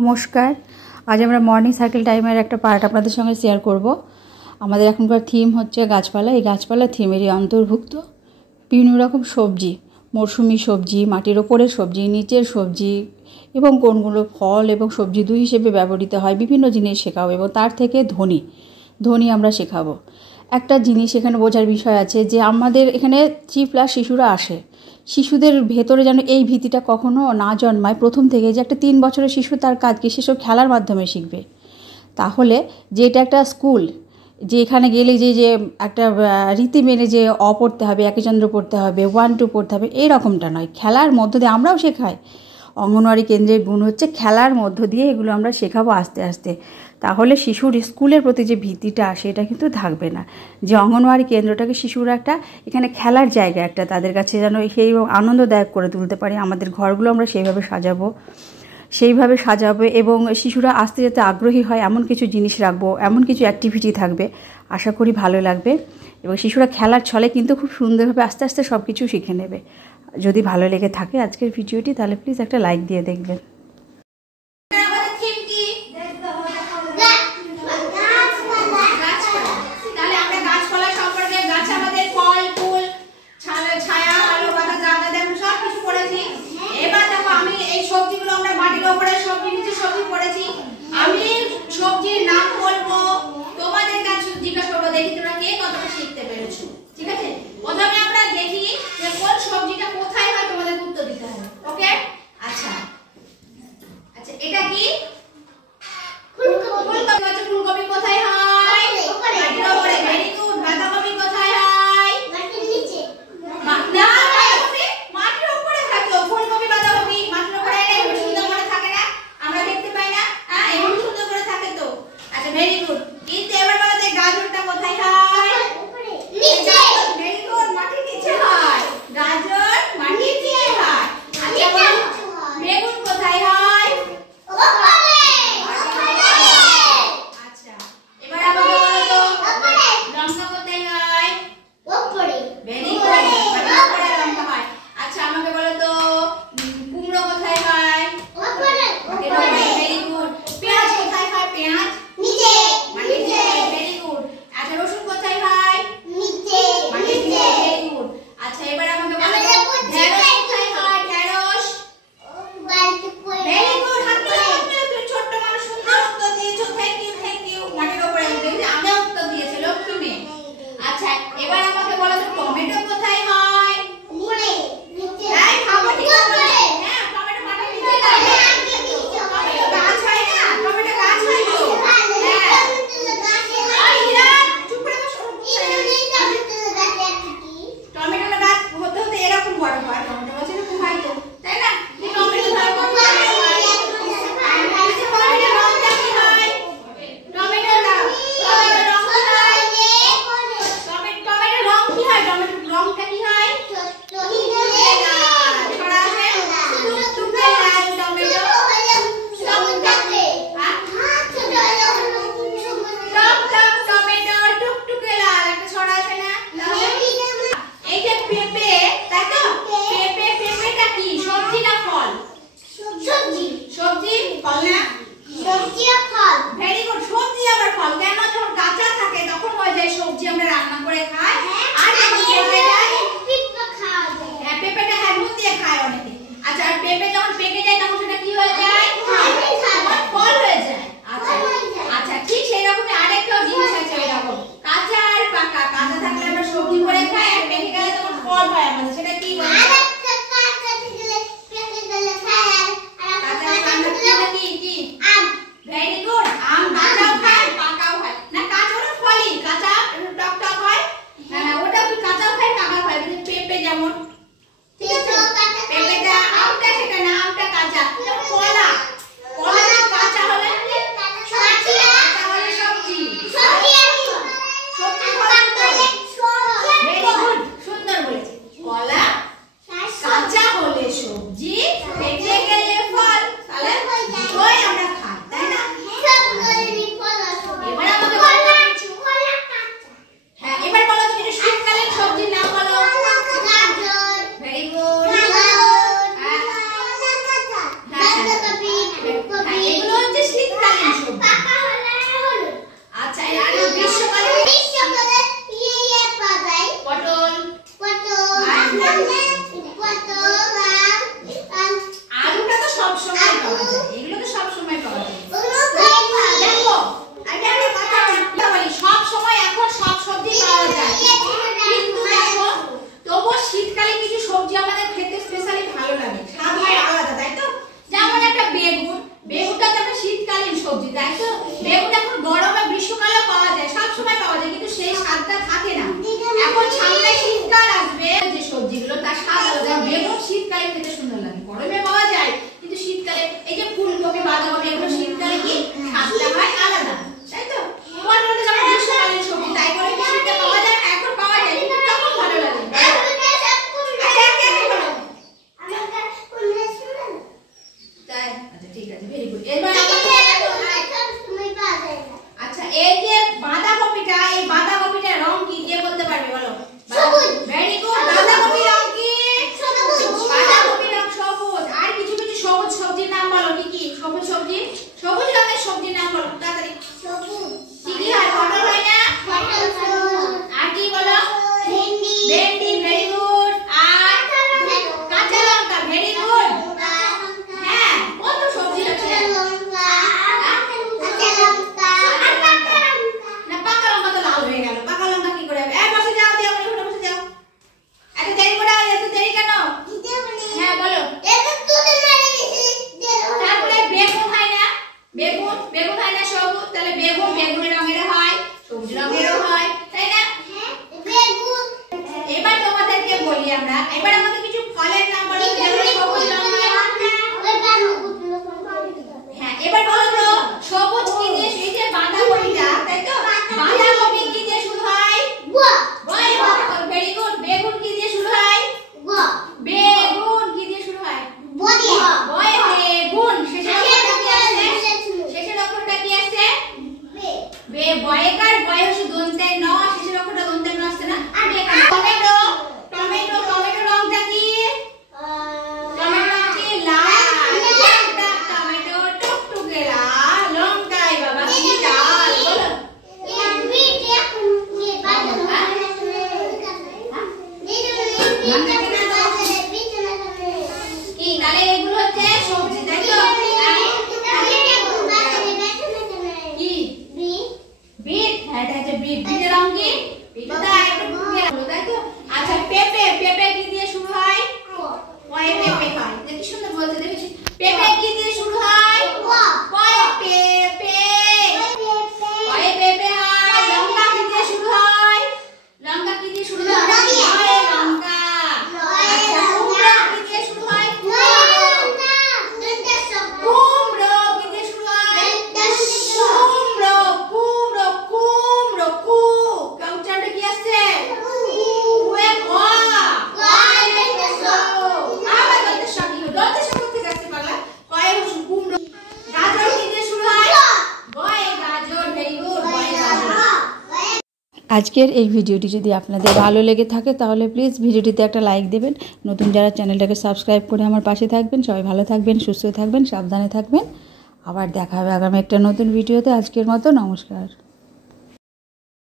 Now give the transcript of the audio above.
নমস্কার। আজ আমরা মর্নিং সাইকেল টাইমের একটা পার্ট আপনাদের সঙ্গে শেয়ার করব। আমাদের এখনকার থিম হচ্ছে গাছপালা। এই গাছপালা থিমেরই অন্তর্ভুক্ত বিভিন্ন রকম সবজি, মরশুমি সবজি, মাটির ওপরের সবজি, নিচের সবজি এবং কোনগুলো ফল এবং সবজি দুই হিসেবে ব্যবহৃত হয়, বিভিন্ন জিনিস শেখাবো এবং তার থেকে ধ্বনি আমরা শেখাবো। একটা জিনিস এখানে বোঝার বিষয় আছে যে আমাদের এখানে 3+ শিশুরা আসে। শিশুদের ভেতরে যেন এই ভীতিটা কখনো না জন্মায় প্রথম থেকে, যে একটা 3 বছরের শিশু তার কাজ কি সেসব খেলার মাধ্যমে শিখবে। তাহলে যে এটা একটা স্কুল, যে এখানে গেলে যে একটা রীতি মেনে যে পড়তে হবে, একচন্দ্র পড়তে হবে, 1 2 পড়তে হবে, এরকমটা নয়। খেলার মধ্য দিয়ে আমরাও শেখাই। অঙ্গনওয়াড়ি কেন্দ্রের গুণ হচ্ছে খেলার মধ্য দিয়ে এগুলো আমরা শেখাবো আস্তে আস্তে। তাহলে শিশুর স্কুলের প্রতি যে ভীতিটা সেটা কিন্তু থাকবে না। যে অঙ্গনওয়াড়ি কেন্দ্রটাকে শিশুরা একটা এখানে খেলার জায়গা, একটা তাদের কাছে যেন সেই আনন্দদায়ক করে তুলতে পারি। আমাদের ঘরগুলো আমরা সেইভাবে সাজাবো এবং শিশুরা আসতে যাতে আগ্রহী হয় এমন কিছু জিনিস রাখবো, এমন কিছু অ্যাক্টিভিটি থাকবে। আশা করি ভালো লাগবে এবং শিশুরা খেলার ছলে কিন্তু খুব সুন্দরভাবে আস্তে আস্তে সব কিছু শিখে নেবে। যদি ভালো লেগে থাকে আজকের ভিডিওটি, তাহলে প্লিজ একটা লাইক দিয়ে দেখবেন। আমি সবজির নাম বলবো, তোমাদের কাছে জিজ্ঞাসা করবো, দেখি তোমরা কে কতটা শিখতে পেরেছো। ঠিক আছে, প্রথমে আমরা দেখি যে কোন সবজিটা কোথায় হয়, তোমাদের উত্তর দিতে হবে। ওকে, আচ্ছা আচ্ছা, এটা কি? ফুলকপি কোথায় হয়? মাটির উপরে। Very good. বাঁধাকপি কোথায় হয়? মাটির নিচে। না, মাটির উপরে থাকে। ফুলকপি বাঁধাকপি মাটির উপরে এমন সুন্দর করে থাকে না, আমরা দেখতে পাই না? হ্যাঁ, এমন সুন্দর করে থাকে তো। আচ্ছা, ভেরি গুড। কিন্তু এবার বলতে গাজরটা কোথায় হয়? উপরে, নিচে। ভেরি গুড, মাটির নিচে হয়। গাজর মাটির নিচে হয়। আচ্ছা, বেগুন কোথায় হয়? উপরে। আচ্ছা, এবার আমাকে বলো তো লঙ্কা কোথায় হয়? উপরে। ভেরি গুড, মাটির উপরে লঙ্কা হয়। আচ্ছা, আমাকে বলো তো কুমড়ো কোথায় হয়? উপরে। মাটির উপরে। Very good. পেঁয়াজ কোথায় হয়? পেঁয়াজ নিচে। মাটির নিচে। Very good. আচ্ছা, রসুন কোথায় হয়? নিচে। মাটির নিচে। Very good. আচ্ছা, এবার আমাকে বলো ঢেঁড়স কোথায় হয়? ঢেঁড়স বালতি পড়ে। Very good. হাত তুলে তুমি ছোট্ট মানুষ সুন্দর উত্তর দিয়েছো। Thank you. মাটির উপরে। আমি উত্তর দিয়েছি, লক্ষ্মী মেয়ে। আচ্ছা, এবার আমাকে বলো তো টমেটো কোথায় হয়? উপরে। নিচে। এই খাবো ঠিক আছে। হ্যাঁ, টমেটো মাটির নিচে থাকে। টমেটো বাঁধাকপি, এগুলো শীতকালে কি স্বাদটা হয় আলাদা, তাই তো? পটলটা যেমন গ্রীষ্মকালীন সবজি, তাই করে কি শীতে পাওয়া যায় না? এখন পাওয়া যায়, কিন্তু তখন ভালো লাগে। তাই? আচ্ছা ঠিক আছে, ভেরি গুড। এবার আচ্ছা, এই যে বাঁধাকপিটা, এই বাঁধাকপিটার রং কি কে বলতে পারবে বলো? Very good. বাঁধাকপির রং কি? বাঁধাকপির রং সবুজ। আর কিছু কিছু সবুজ সবজির নাম বলো, কি কি সবুজ সবজি? সবুজ রঙের সবজির নাম বলো তাড়াতাড়ি। কি কি হয়? পটল হয় না? আর কি বলো? ভেন্ডি, ভেরি গুড। আর কাঁচা লঙ্কা, ভেরি গুড। হ্যাঁ, কত সবজি আছে। না, পাকা লঙ্কা তো লাল হয়ে গেল। পাকা লঙ্কা কি করে হবে? বসে যাও, দিয়ে বলে উঠে বসে যাও। এত দেরি করে এত দেরি কেন? হ্যাঁ বলো। তারপরে বেগুন হয় না? বেগুন, বেগুন হয় না সবুজ? তাহলে বেগুন বেগুনের রঙের হয়, সবুজ রঙেরও হয়, তাই না? এবার তোমাদেরকে বলি আমরা, এবার আমাকে কিছু ফলের নাম বলো যেগুলো সবুজ রঙের। হ্যাঁ, এবার বলো তো সবুজ কি দিয়ে, এই যে বাঁধাকপিটা, তাই তো? বাঁধাকপি কি দিয়ে শুরু হয়? বয়। Very good. বেগুন কি দিয়ে শুরু হয়? বেগুন কি দিয়ে শুরু হয়? বয়। বেগুন শেষের অক্ষরটা কি আসছে? শেষের অক্ষরটা কি আসছে? বে। বয়কার বয় হচ্ছে দন্তের ন, শেষের অক্ষরটা দন্তের ন আসছে না? টমেটো, টমেটো, টমেটো রংটা কি? টমেটো রং কি? লাল। টমেটো টুকটুকে লাল। লঙ্কায় বাবা কি লাল, বলো। কি তাহলে এগুলো হচ্ছে সবজি, তাই তো? কি? বিট। হ্যাঁ, এটা হচ্ছে বিট। বিটের রং কি? বিটটা একটু টুকটুকে লাল, তাই তো? আচ্ছা, পেঁপে, পেঁপে কি দিয়ে শুরু হয়? পয়ে পেঁপে হয়। কি সুন্দর বলতে দেখেছি। পেঁপে কি দিয়ে শুরু হয়? পয়ে পেঁপে। পয়ে পেঁপে হয়। লঙ্কা কি দিয়ে শুরু হয়? লঙ্কা কি দিয়ে শুরু হয়? পয়ে লঙ্কা। আচ্ছা, কুমড়ো কি দিয়ে শুরু হয়? কুমড়ো কি দিয়ে শুরু হয়? কুমড়ো, কুমড়ো, কুমড়ো, কু। উচ্চারণটা কি আসছে? কুয়ে ক। আবার দন্তের স কি হলো? দন্তের স কোথা থেকে আসছে পাগলা? কয়ে হচ্ছে কুমড়ো। গাজর কি দিয়ে শুরু হয়? গয়ে গাজর। Very good. গয়ে গাজর। আজকের এই ভিডিওটি যদি আপনাদের ভালো লেগে থাকে তাহলে প্লিজ ভিডিওটিতে একটা লাইক দেবেন। নতুন যারা চ্যানেলটাকে সাবস্ক্রাইব করে আমার পাশে থাকবেন। সবাই ভালো থাকবেন, সুস্থ থাকবেন, সাবধানে থাকবেন। আবার দেখা হবে আগামী একটা নতুন ভিডিওতে। আজকের মতো নমস্কার।